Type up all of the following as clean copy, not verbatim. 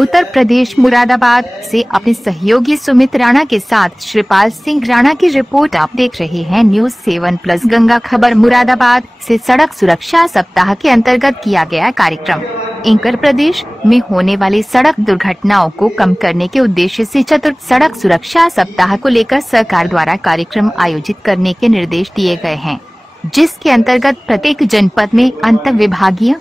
उत्तर प्रदेश मुरादाबाद से अपने सहयोगी सुमित राणा के साथ श्रीपाल सिंह राणा की रिपोर्ट आप देख रहे हैं न्यूज़ 7+ गंगा खबर। मुरादाबाद से सड़क सुरक्षा सप्ताह के अंतर्गत किया गया कार्यक्रम। उत्तर प्रदेश में होने वाली सड़क दुर्घटनाओं को कम करने के उद्देश्य से चतुर्थ सड़क सुरक्षा सप्ताह को लेकर सरकार द्वारा कार्यक्रम आयोजित करने के निर्देश दिए गए हैं, जिसके अंतर्गत प्रत्येक जनपद में अंतर्विभागीय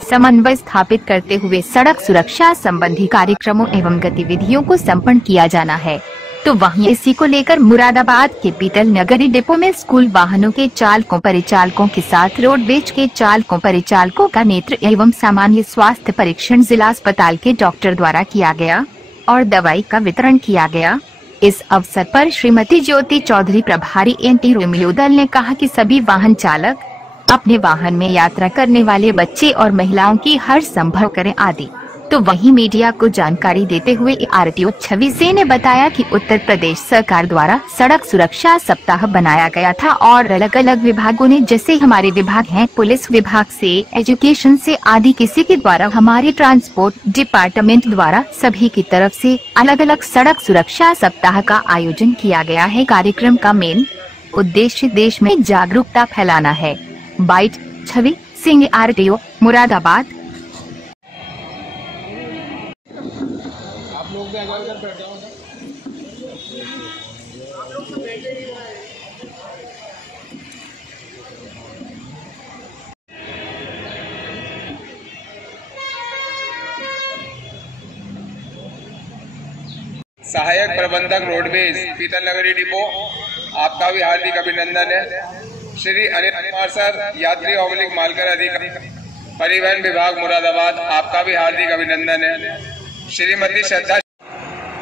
समन्वय स्थापित करते हुए सड़क सुरक्षा संबंधी कार्यक्रमों एवं गतिविधियों को संपन्न किया जाना है। तो वहीं इसी को लेकर मुरादाबाद के पीतल नगरी डिपो में स्कूल वाहनों के चालकों परिचालकों के साथ रोडवेज के चालकों परिचालकों का नेत्र एवं सामान्य स्वास्थ्य परीक्षण जिला अस्पताल के डॉक्टर द्वारा किया गया और दवाई का वितरण किया गया। इस अवसर पर श्रीमती ज्योति चौधरी प्रभारी एंटी रोमियो दल ने कहा कि सभी वाहन चालक अपने वाहन में यात्रा करने वाले बच्चे और महिलाओं की हर संभव करें आदि। तो वहीं मीडिया को जानकारी देते हुए आरटीओ छवि से ने बताया कि उत्तर प्रदेश सरकार द्वारा सड़क सुरक्षा सप्ताह बनाया गया था और अलग अलग विभागों ने, जैसे हमारे विभाग हैं पुलिस विभाग से, एजुकेशन से आदि, किसी के द्वारा हमारे ट्रांसपोर्ट डिपार्टमेंट द्वारा सभी की तरफ से अलग अलग सड़क सुरक्षा सप्ताह का आयोजन किया गया है। कार्यक्रम का मेन उद्देश्य देश में जागरूकता फैलाना है। बाइट छवि सिंह, आरटीओ मुरादाबाद। आप लोग बैठे हो सहायक प्रबंधक रोडवेज पीतल नगरी डिपो, आपका भी हार्दिक अभिनंदन है। श्री अनिल कुमार सर, यात्री ऑब्लिक मालकर अधिकारी, परिवहन विभाग मुरादाबाद, आपका भी हार्दिक अभिनंदन है। श्रीमती श्रद्धा।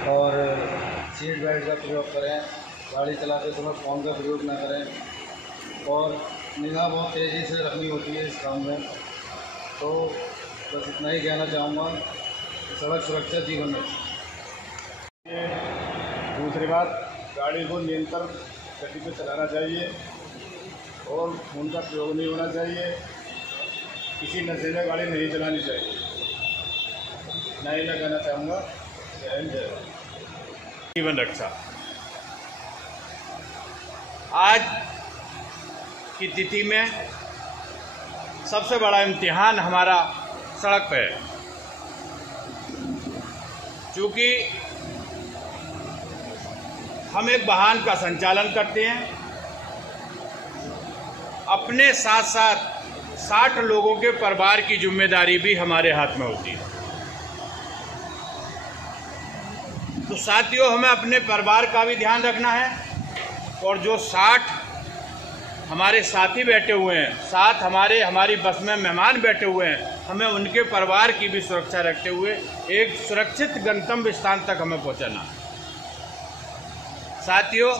और सीट बेल्ट का प्रयोग करें, गाड़ी चलाते समय फोन का प्रयोग न करें और निगाह बहुत तेज़ी से रखनी होती है इस काम में। तो बस इतना ही कहना चाहूँगा, सड़क सुरक्षा जीवन में। दूसरी बात, गाड़ी को नियंत्रण गति पे चलाना चाहिए और फोन का प्रयोग नहीं होना चाहिए। किसी नशे में गाड़ी नहीं चलानी चाहिए। नहीं, मैं कहना चाहूँगा जय हिंद, जय भारत। जीवन रक्षा आज की तिथि में सबसे बड़ा इम्तिहान हमारा सड़क पे है, क्योंकि हम एक वाहन का संचालन करते हैं, अपने साथ साथ 60 लोगों के परिवार की जिम्मेदारी भी हमारे हाथ में होती है। तो साथियों, हमें अपने परिवार का भी ध्यान रखना है और जो 60 हमारे साथी बैठे हुए हैं, साथ हमारी बस में मेहमान बैठे हुए हैं, हमें उनके परिवार की भी सुरक्षा रखते हुए एक सुरक्षित गंतव्य स्थान तक हमें पहुंचाना है। साथियों,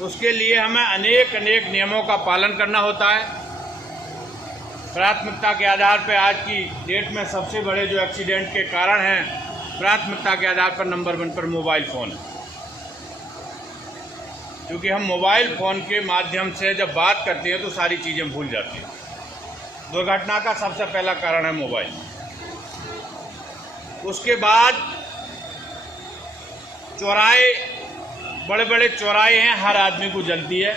उसके लिए हमें अनेक नियमों का पालन करना होता है। प्राथमिकता के आधार पर आज की डेट में सबसे बड़े जो एक्सीडेंट के कारण हैं, प्राथमिकता के आधार पर नंबर 1 पर मोबाइल फ़ोन है, क्योंकि हम मोबाइल फ़ोन के माध्यम से जब बात करते हैं तो सारी चीज़ें भूल जाती हैं। दुर्घटना का सबसे पहला कारण है मोबाइल। उसके बाद चौराहे, बड़े बड़े चौराहे हैं, हर आदमी को जल्दी है।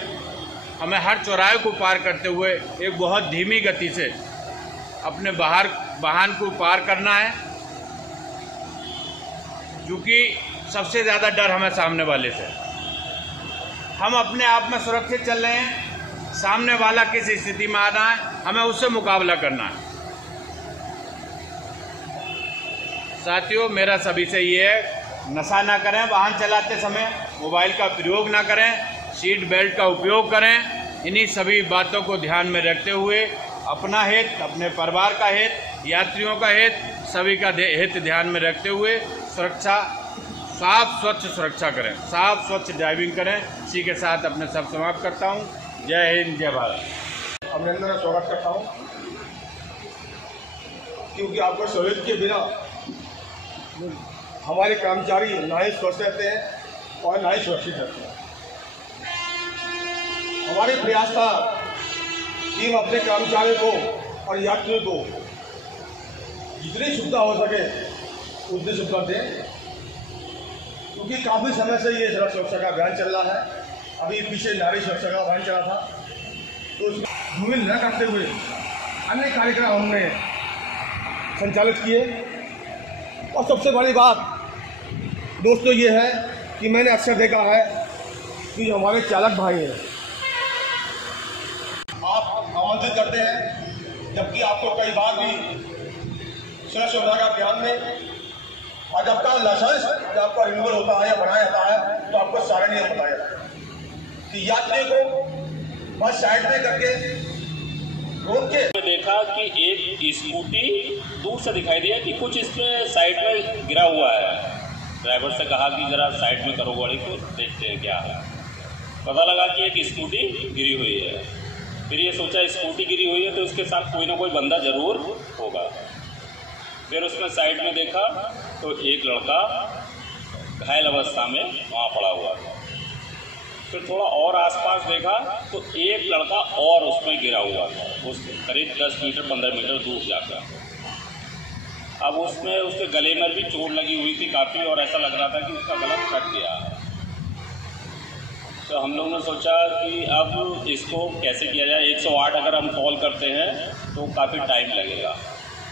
हमें हर चौराहे को पार करते हुए एक बहुत धीमी गति से अपने वाहन को पार करना है, क्योंकि सबसे ज़्यादा डर हमें सामने वाले से। हम अपने आप में सुरक्षित चल रहे हैं, सामने वाला किस स्थिति में आना है, हमें उससे मुकाबला करना है। साथियों, मेरा सभी से ये है, नशा ना करें, वाहन चलाते समय मोबाइल का प्रयोग ना करें, सीट बेल्ट का उपयोग करें। इन्हीं सभी बातों को ध्यान में रखते हुए अपना हित, अपने परिवार का हित, यात्रियों का हित, सभी का हित ध्यान में रखते हुए सुरक्षा, साफ स्वच्छ सुरक्षा करें, साफ स्वच्छ ड्राइविंग करें। इसी के साथ अपने सब समाप्त करता हूँ। जय हिंद, जय भारत। अभिनंदन और स्वागत करता हूँ, क्योंकि आपको सहयोग के बिना हमारे कर्मचारी ना ही स्वस्थ रहते हैं और ना ही सुरक्षित रहते हैं। हमारे प्रयास था कि हम अपने कर्मचारियों को और यात्रियों को जितनी सुविधा हो सके उद्देश्य उपलब्ध है, क्योंकि काफ़ी समय से ये सड़क सुरक्षा का अभियान चल रहा है। अभी पीछे नारी सुरक्षा का अभियान चला था, तो उसमें धूमिल न करते हुए अन्य कार्यक्रम हमने संचालित किए। और सबसे बड़ी बात दोस्तों ये है कि मैंने अक्सर देखा है कि जो हमारे चालक भाई हैं, आप आमंत्रित करते हैं, जबकि आपको कई बार भी सड़क सुरक्षा का अभियान में और जब का लाइसेंस जब आपका रिन्यूअल होता है या बनाया जाता है, तो आपको सारे नियम बताया जाता है कि यात्री को बस साइड में करके रोक के। देखा कि एक स्कूटी दूर से दिखाई दिया कि कुछ इसमें साइड में गिरा हुआ है। ड्राइवर से कहा कि जरा साइड में करो गाड़ी को, देखते हैं क्या है। पता लगा कि एक स्कूटी गिरी हुई है। फिर ये सोचा स्कूटी गिरी हुई है तो उसके साथ कोई ना कोई बंदा ज़रूर होगा। फिर उसमें साइड में देखा तो एक लड़का घायल अवस्था में वहाँ पड़ा हुआ था। फिर थोड़ा और आसपास देखा तो एक लड़का और उसमें गिरा हुआ था, उस करीब 10 मीटर 15 मीटर दूर जाकर। अब उसमें उसके गले में भी चोट लगी हुई थी काफ़ी, और ऐसा लग रहा था कि उसका गला कट गया। तो हम लोगों ने सोचा कि अब इसको कैसे किया जाए। 108 अगर हम कॉल करते हैं तो काफ़ी टाइम लगेगा।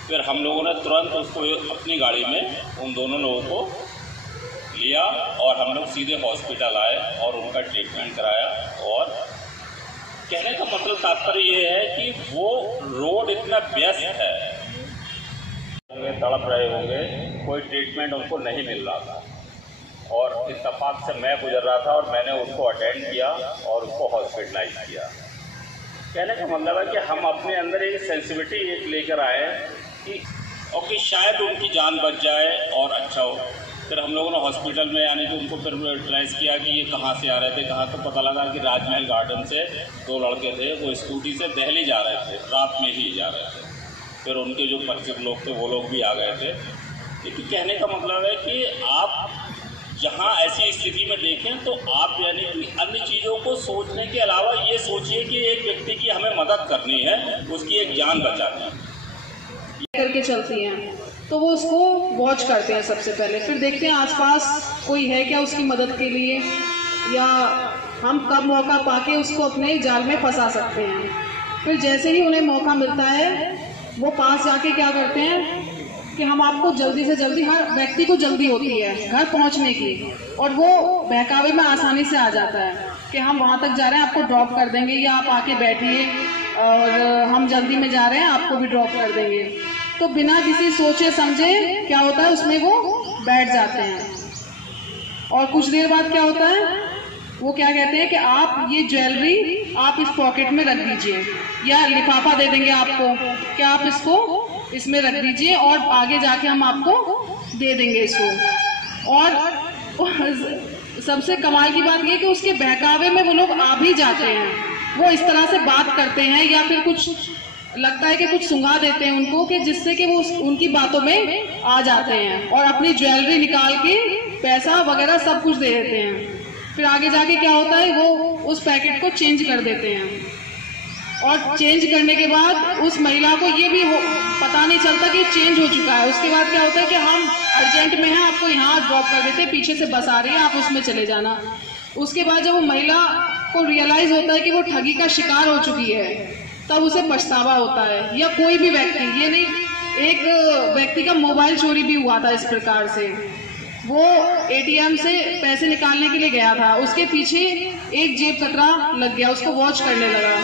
फिर हम लोगों ने तुरंत उसको अपनी गाड़ी में उन दोनों लोगों को लिया और हम लोग सीधे हॉस्पिटल आए और उनका ट्रीटमेंट कराया। और कहने का मतलब तात्पर्य ये है कि वो रोड इतना व्यस्त है, तड़प रहे होंगे, कोई ट्रीटमेंट उनको नहीं मिल रहा था। और इत्तेफाक से मैं गुजर रहा था और मैंने उसको अटेंड किया और उसको हॉस्पिटलाइज किया। कहने का मतलब है कि हम अपने अंदर एक सेंसिटिविटी एक लेकर आए कि शायद उनकी जान बच जाए और अच्छा हो। फिर हम लोगों ने हॉस्पिटल में आने के उनको फिर ट्रेस किया कि ये कहाँ से आ रहे थे, कहाँ। तो पता लगा कि राजमहल गार्डन से 2 लड़के थे, वो स्कूटी से दिल्ली जा रहे थे, रात में ही जा रहे थे। फिर उनके जो परिचित लोग थे वो लोग भी आ गए थे। लेकिन कहने का मतलब है कि आप जहाँ ऐसी स्थिति में देखें तो आप यानी कि अन्य चीज़ों को सोचने के अलावा ये सोचिए कि एक व्यक्ति की हमें मदद करनी है, उसकी एक जान बचानी है करके चलती हैं, तो वो उसको वॉच करते हैं सबसे पहले। फिर देखते हैं आसपास कोई है क्या उसकी मदद के लिए, या हम कब मौका पाके उसको अपने जाल में फंसा सकते हैं। फिर जैसे ही उन्हें मौका मिलता है वो पास जाके क्या करते हैं कि हम आपको जल्दी से जल्दी, हर व्यक्ति को जल्दी होती है घर पहुंचने की, और वो बहकावे में आसानी से आ जाता है कि हम वहां तक जा रहे हैं, आपको ड्रॉप कर देंगे, या आप आके बैठिए और हम जल्दी में जा रहे हैं, आपको भी ड्रॉप कर देंगे। तो बिना किसी सोचे समझे क्या होता है उसमें वो बैठ जाते हैं। और कुछ देर बाद क्या होता है, वो क्या कहते हैं कि आप ये ज्वेलरी आप इस पॉकेट में रख दीजिए, या लिफाफा दे देंगे आपको कि आप इसको इसमें रख दीजिए और आगे जाके हम आपको दे देंगे इसको। और सबसे कमाल की बात ये कि उसके बहकावे में वो लोग आ भी जाते हैं। वो इस तरह से बात करते हैं या फिर कुछ लगता है कि कुछ सुंघा देते हैं उनको, कि जिससे कि वो उनकी बातों में आ जाते हैं और अपनी ज्वेलरी निकाल के पैसा वगैरह सब कुछ दे देते हैं। फिर आगे जाके क्या होता है, वो उस पैकेट को चेंज कर देते हैं, और चेंज करने के बाद उस महिला को ये भी पता नहीं चलता कि चेंज हो चुका है। उसके बाद क्या होता है कि हम अर्जेंट में हैं, आपको यहाँ ड्रॉप कर देते हैं, पीछे से बस आ रही है, आप उसमें चले जाना। उसके बाद जब वो महिला को रियलाइज होता है कि वो ठगी का शिकार हो चुकी है, तब उसे पछतावा होता है। या कोई भी व्यक्ति, ये नहीं, एक व्यक्ति का मोबाइल चोरी भी हुआ था इस प्रकार से। वो एटीएम से पैसे निकालने के लिए गया था, उसके पीछे एक जेब कतरा लग गया, उसको वॉच करने लगा।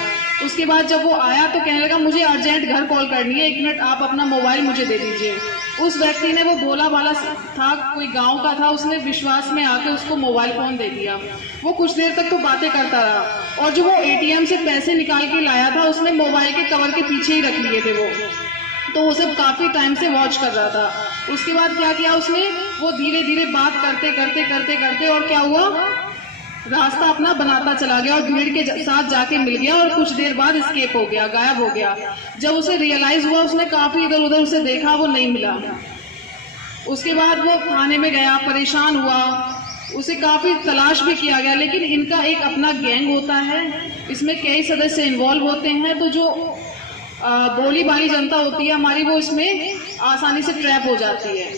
उसके बाद जब वो आया तो कहने लगा मुझे अर्जेंट घर कॉल करनी है, 1 मिनट आप अपना मोबाइल मुझे दे दीजिए। उस व्यक्ति ने, वो भोला वाला था, कोई गांव का था, उसने विश्वास में आके उसको मोबाइल फोन दे दिया। वो कुछ देर तक तो बातें करता रहा, और जो वो एटीएम से पैसे निकाल के लाया था उसने मोबाइल के कवर के पीछे ही रख लिए थे वो, तो वो सब काफी टाइम से वॉच कर रहा था। उसके बाद क्या किया उसने, वो धीरे धीरे बात करते करते करते करते और क्या हुआ, रास्ता अपना बनाता चला गया और भीड़ के साथ जाके मिल गया, और कुछ देर बाद एस्केप हो गया, गायब हो गया। जब उसे रियलाइज हुआ, उसने काफी इधर उधर उसे देखा, वो नहीं मिला। उसके बाद वो थाने में गया, परेशान हुआ, उसे काफी तलाश भी किया गया। लेकिन इनका एक अपना गैंग होता है, इसमें कई सदस्य इन्वॉल्व होते हैं, तो जो भोली भाली जनता होती है हमारी, वो इसमें आसानी से ट्रैप हो जाती है।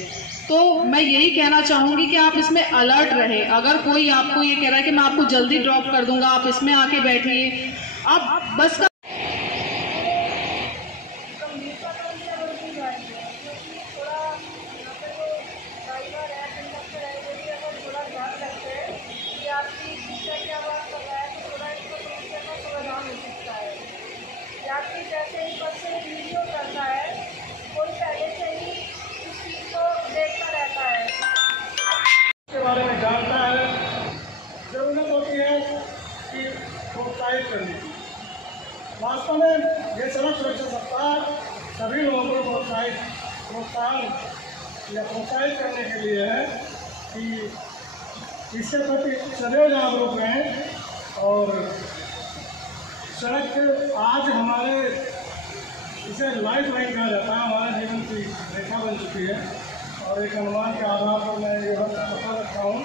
तो मैं यही कहना चाहूंगी कि आप इसमें अलर्ट रहे। अगर कोई आपको ये कह रहा है कि मैं आपको जल्दी ड्रॉप कर दूंगा, आप इसमें आके बैठिए, आप बस का जैसे ही बस से वीडियो करता है, कोई पहले से ही इस चीज़ को देखता रहता है, इसके बारे में जानता है। ज़रूरत होती है कि प्रोत्साहित करने की। वास्तव में ये सड़क सुरक्षा सप्ताह सभी लोगों को प्रोत्साहित करने के लिए है कि इसके प्रति सदैव जागरूक रहें। और सड़क आज हमारे इसे लाइफ लाइन कहा जाता है, हमारे जीवन की रेखा बन चुकी है। और एक अनुमान के आधार पर मैं ये पता रखता हूँ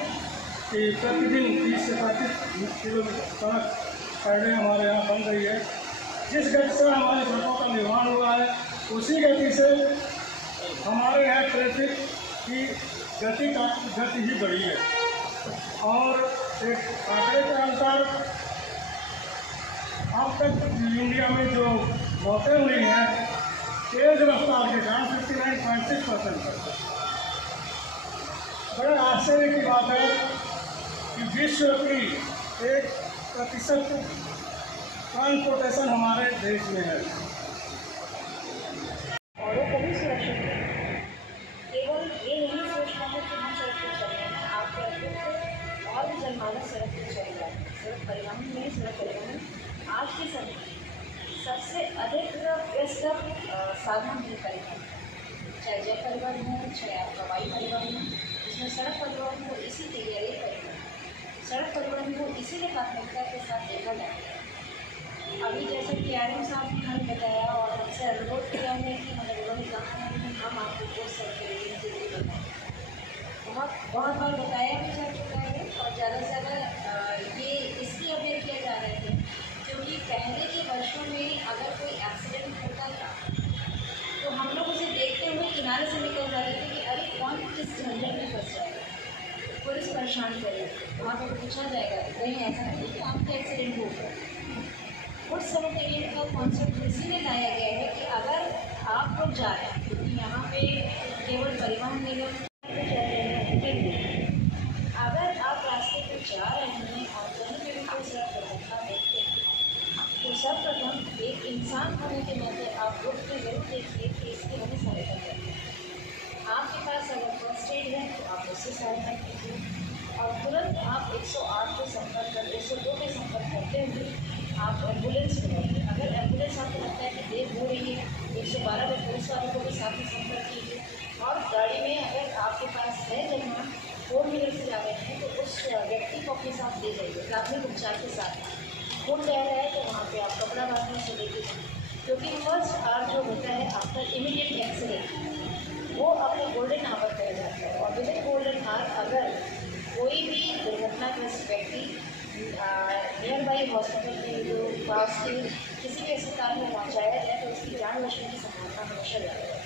कि प्रतिदिन 30 से 35 किलोमीटर सड़क सड़कें हमारे यहाँ बन रही है। जिस गति से हमारे सड़कों का निर्माण हुआ है, उसी गति से हमारे यहाँ ट्रैफिक की गति ही बढ़ी है। और एक आंकड़े के अनुसार अब तक इंडिया में जो मौतें हुई हैं तेज़ रफ्तार के कारण 59.6% तक। बड़े आश्चर्य की बात है कि विश्व की 1% ट्रांसपोर्टेशन हमारे देश में है। औरों को भी सुरक्षित है। केवल ये नहीं सोचना है कि हम सड़क पर चल रहे हैं, आपके अतिरिक्त और भी जनमानस सड़क पर चल रहा है। सड़क परिवहन में सड़क परिवहन आज के समय सबसे अधिक व्यस्त साधन है परिवहन, चाहे जल परिवहन हो, चाहे आपका वायु परिवहन हो। इसमें सड़क परिवहन को इसीलिए सड़क परिवहन को इसीलिए प्राथमिकता के साथ देखा जाता है। अभी जैसे कि आरएम साहब ने हमें बताया और हमसे अनुरोध किया है कि उन्होंने कहा है कि हम आपको कोर्स सर्टिफिकेट जरूर बताएं। बहुत बार बताया भी जा चुका है और ज़्यादा से ज़्यादा ये इसलिए अवेयर किया जा रहा है क्योंकि पहले के वर्षों में अगर कोई एक्सीडेंट होता था तो हम लोग उसे देखते हुए किनारे से निकल जाते थे कि अरे कौन किस झंझट में फंस जाएगा, पुलिस परेशान करेगी, वहाँ पर पूछा जाएगा कि कहीं ऐसा नहीं कि आपका एक्सीडेंट हो गया। उस सर्टिफिकेट का कॉन्सेप्ट इसीलिए लाया गया है कि अगर आप लोग जा रहे हैं, क्योंकि यहाँ पे केवल परिवहन निगम अगर आप रास्ते पर जा रहे हैं और कहीं पर भी कोई सड़क दुर्घटना देखते हैं तो सर्वप्रथम एक इंसान होने के नाते आप रुक के जरूर देखिए कि इसकी हमें सहायता करें। आपके पास अगर फर्स्ट एड है तो आप उससे सहायता कीजिए और तुरंत आप 108 पे संपर्क कर 102 पे संपर्क करते हुए आप एम्बुलेंस बुलाइए। अगर एम्बुलेंस आपको लगता है कि देर हो रही है 112 पे पुलिस वालों को भी साथ में संपर्क कीजिए। और गाड़ी में अगर आपके पास है जगह 4 व्हीलर से जा रहे हैं तो उस व्यक्ति को अपने साथ ले जाइए प्राथमिक उपचार के साथ। खून बह रहा है तो वहाँ पे आप कपड़ा बांधने से लेके जाएँ, क्योंकि फर्स्ट आर जो होता है आफ्टर इमीडिएट एक्सीडेंट वो आपको गोल्डन आवर कहा जाता है। और विद गोल्डन आवर अगर कोई भी दुर्घटनाग्रस्त व्यक्ति नियर बाई हॉस्पिटल के जो पास के किसी भी अस्पताल में पहुँचाया जाए तो उसकी जान बचने की संभावना हमेशा ज़्यादा है।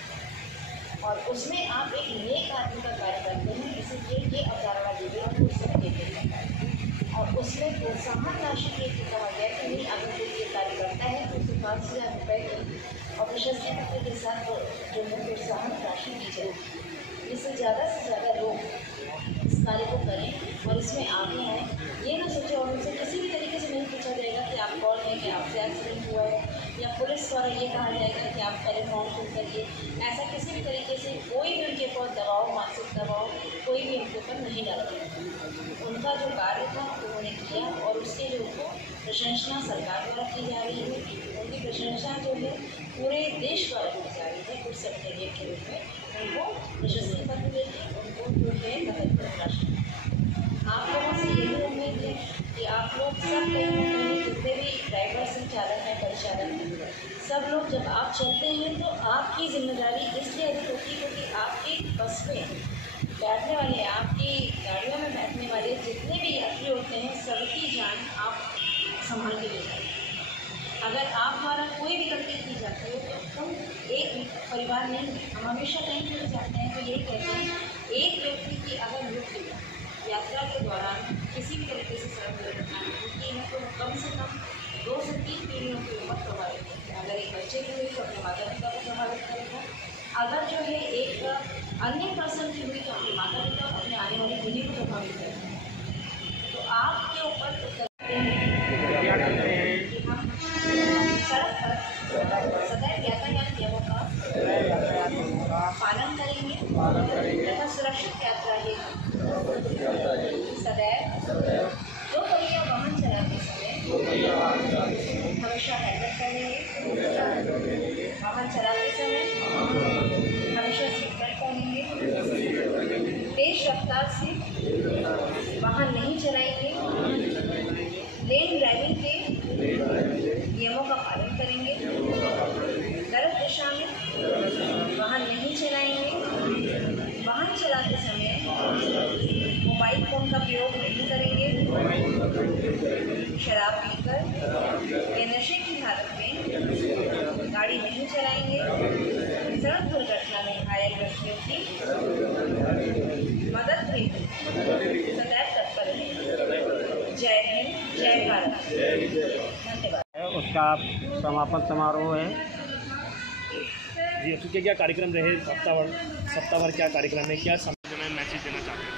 और उसमें आप एक नेक आदमी का कार्य करते हैं, इसलिए ये अवधारणा दी गई आपको उस समय देते हैं। और उसमें प्रोत्साहन राशि के कहा गया कि नहीं, अगर कोई ये कार्य करता है तो उसे 5,000 रुपये की और प्रशस्ति पत्र के साथ जो है प्रोत्साहन राशि दी जाएगी, जिससे ज़्यादा से ज़्यादा लोग इस कार्य को करें और इसमें आगे आएँ। ये ना सोचें और उनसे किसी भी तरीके से नहीं पूछा जाएगा कि आप कौन है, कि आपसे एक्सीडेंट हुआ है, या पुलिस द्वारा ये कहा जाएगा कि आप पहले फॉर्म फिल करिए। ऐसा किसी भी तरीके से कोई भी उनके ऊपर दबाव, मानसिक दबाव कोई भी उनके ऊपर नहीं डालता। उनका जो कार्य था उन्होंने किया और उसके जो उनको प्रशंसा सरकार द्वारा की जा रही है। उनकी प्रशंसा जो है पूरे देश द्वारा की जा रही है। गुड सर्टिफिकेट के रूप में उनको प्रशस्ति पत्र देकर उनको जो है नकद राशि। आप लोगों से यही उम्मीद है कि आप लोग सब कहीं जितने भी ड्राइवर्स हैं, चालक हैं, परिचालक हैं, सब लोग जब आप चलते हैं तो आपकी जिम्मेदारी इसलिए अधिक होती है क्योंकि आपकी बस में बैठने वाले, आपकी गाड़ियों में बैठने वाले जितने भी यात्री होते हैं सबकी जान आप संभाल के ले जाते हैं। अगर आप द्वारा कोई भी गलती की जाती है तो हम एक परिवार नहीं, हम हमेशा कहीं पर जाते हैं तो यही कहते हैं एक व्यक्ति की अगर मृत्यु यात्रा के दौरान किसी भी तरीके से सड़क दुर्घटना में होती है तो कम से कम 2 से 3 पीढ़ियों की उम्र प्रभावित होती है। अगर एक बच्चे की हुई तो अपने माता पिता को प्रभावित करेगा, अगर जो है एक अन्य पर्सन की हुई तो अपने माता पिता को, अपने आने वाली पीढ़ी को प्रभावित करेगा। तो आपके ऊपर करते हैं कि हम सड़क पर सदैव यातायात नियमों का पालन करेंगे तथा सुरक्षित यात्रा ही सदैव 2 पहिया वाहन चलाते समय हमेशा हेलमेट पहनेंगे, वाहन चलाते समय हमेशा सीट बेल्ट पहनेंगे, तेज रफ्तार से वाहन नहीं चलाएंगे, लेन ड्राइविंग के नियमों का पालन करेंगे, गलत दिशा में वाहन नहीं चलाएंगे, वाहन चलाते समय मोबाइल फ़ोन का प्रयोग नहीं करेंगे, शराब पीकर या नशे की हालत में गाड़ी नहीं चलाएंगे, सड़क दुर्घटना में घायल व्यक्तियों की मदद के लिए सदैव तत्पर रहेंगे। जय हिंद, जय भारत। धन्यवाद। उसका समापन समारोह है। जी, आपके क्या कार्यक्रम रहे? सप्ताह भर क्या कार्यक्रम है, क्या मैसेज देना चाहते हैं?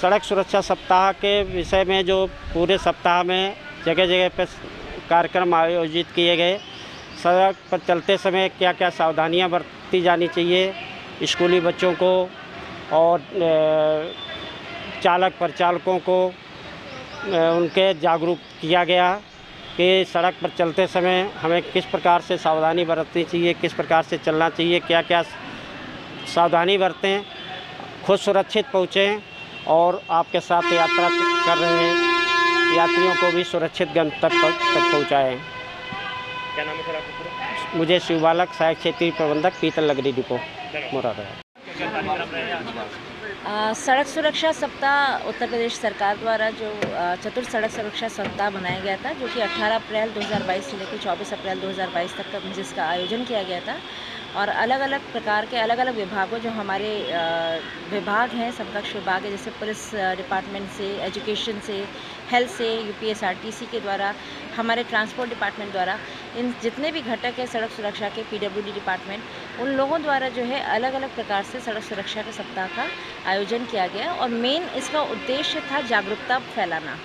सड़क सुरक्षा सप्ताह के विषय में जो पूरे सप्ताह में जगह जगह पर कार्यक्रम आयोजित किए गए, सड़क पर चलते समय क्या क्या सावधानियां बरती जानी चाहिए स्कूली बच्चों को और चालक परिचालकों को उनके जागरूक किया गया कि सड़क पर चलते समय हमें किस प्रकार से सावधानी बरतनी चाहिए, किस प्रकार से चलना चाहिए, क्या क्या सावधानी बरतें, खुद सुरक्षित पहुँचें और आपके साथ यात्रा कर रहे यात्रियों को भी सुरक्षित गंतव्य तक पहुँचाएँ। क्या नाम है सर आपका पूरा? मुझे शिवबालक सहायक क्षेत्रीय प्रबंधक पीतल नगरी डिपो मुरादाबाद। सड़क सुरक्षा सप्ताह उत्तर प्रदेश सरकार द्वारा जो चतुर्थ सड़क सुरक्षा सप्ताह बनाया गया था, जो कि 18 अप्रैल 2022 से लेकर 24 अप्रैल 2022 तक जिसका आयोजन किया गया था, और अलग अलग प्रकार के अलग अलग विभागों जो हमारे विभाग हैं, समकक्ष विभाग है, जैसे पुलिस डिपार्टमेंट से, एजुकेशन से, हेल्थ से, यूपीएसआरटीसी के द्वारा, हमारे ट्रांसपोर्ट डिपार्टमेंट द्वारा, इन जितने भी घटक है सड़क सुरक्षा के, पीडब्ल्यूडी डिपार्टमेंट, उन लोगों द्वारा जो है अलग अलग प्रकार से सड़क सुरक्षा के सप्ताह का आयोजन किया गया। और मेन इसका उद्देश्य था जागरूकता फैलाना,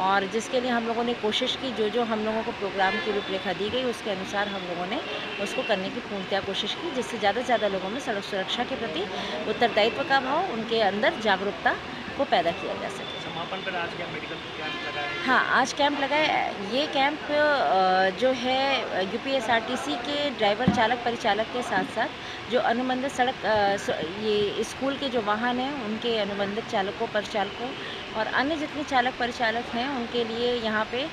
और जिसके लिए हम लोगों ने कोशिश की, जो हम लोगों को प्रोग्राम की रूपरेखा दी गई उसके अनुसार हम लोगों ने उसको करने की पूर्णतया कोशिश की, जिससे ज़्यादा से ज़्यादा लोगों में सड़क सुरक्षा के प्रति उत्तरदायित्व का भाव, उनके अंदर जागरूकता को पैदा किया जा सके। समापन पर आज क्या मेडिकल कैंप लगा है? हाँ, आज कैंप लगा है। ये कैंप जो है यूपीएसआरटीसी के ड्राइवर, चालक, परिचालक के साथ साथ जो अनुबंधित सड़क ये स्कूल के जो वाहन हैं उनके अनुबंधित चालकों, परिचालकों और अन्य जितने चालक परिचालक हैं उनके लिए यहाँ पे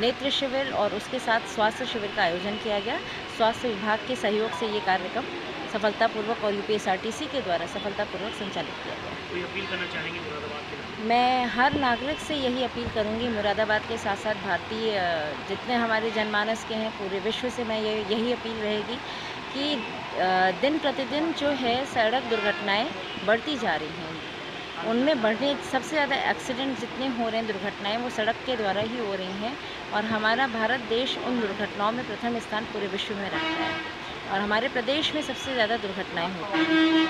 नेत्र शिविर और उसके साथ स्वास्थ्य शिविर का आयोजन किया गया। स्वास्थ्य विभाग के सहयोग से ये कार्यक्रम सफलतापूर्वक और यूपीएसआरटीसी के द्वारा सफलतापूर्वक संचालित किया गया। कोई अपील करना चाहेंगे मुरादाबाद के लिए? मैं हर नागरिक से यही अपील करूंगी, मुरादाबाद के साथ साथ भारतीय जितने हमारे जनमानस के हैं, पूरे विश्व से मैं यही अपील रहेगी कि दिन प्रतिदिन जो है सड़क दुर्घटनाएं बढ़ती जा रही हैं। उनमें बढ़ने सबसे ज़्यादा एक्सीडेंट जितने हो रहे हैं, दुर्घटनाएं, वो सड़क के द्वारा ही हो रही हैं, और हमारा भारत देश उन दुर्घटनाओं में प्रथम स्थान पूरे विश्व में रखता है, और हमारे प्रदेश में सबसे ज़्यादा दुर्घटनाएं होती हैं।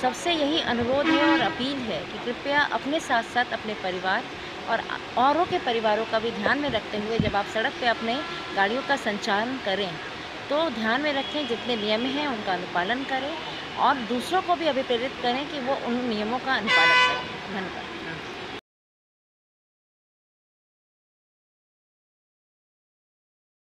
सबसे यही अनुरोध है और अपील है कि कृपया अपने साथ साथ अपने परिवार और औरों के परिवारों का भी ध्यान में रखते हुए जब आप सड़क पे अपने गाड़ियों का संचालन करें तो ध्यान में रखें, जितने नियम हैं उनका अनुपालन करें और दूसरों को भी अभिप्रेरित करें कि वो उन नियमों का अनुपालन करें। धन्यवाद।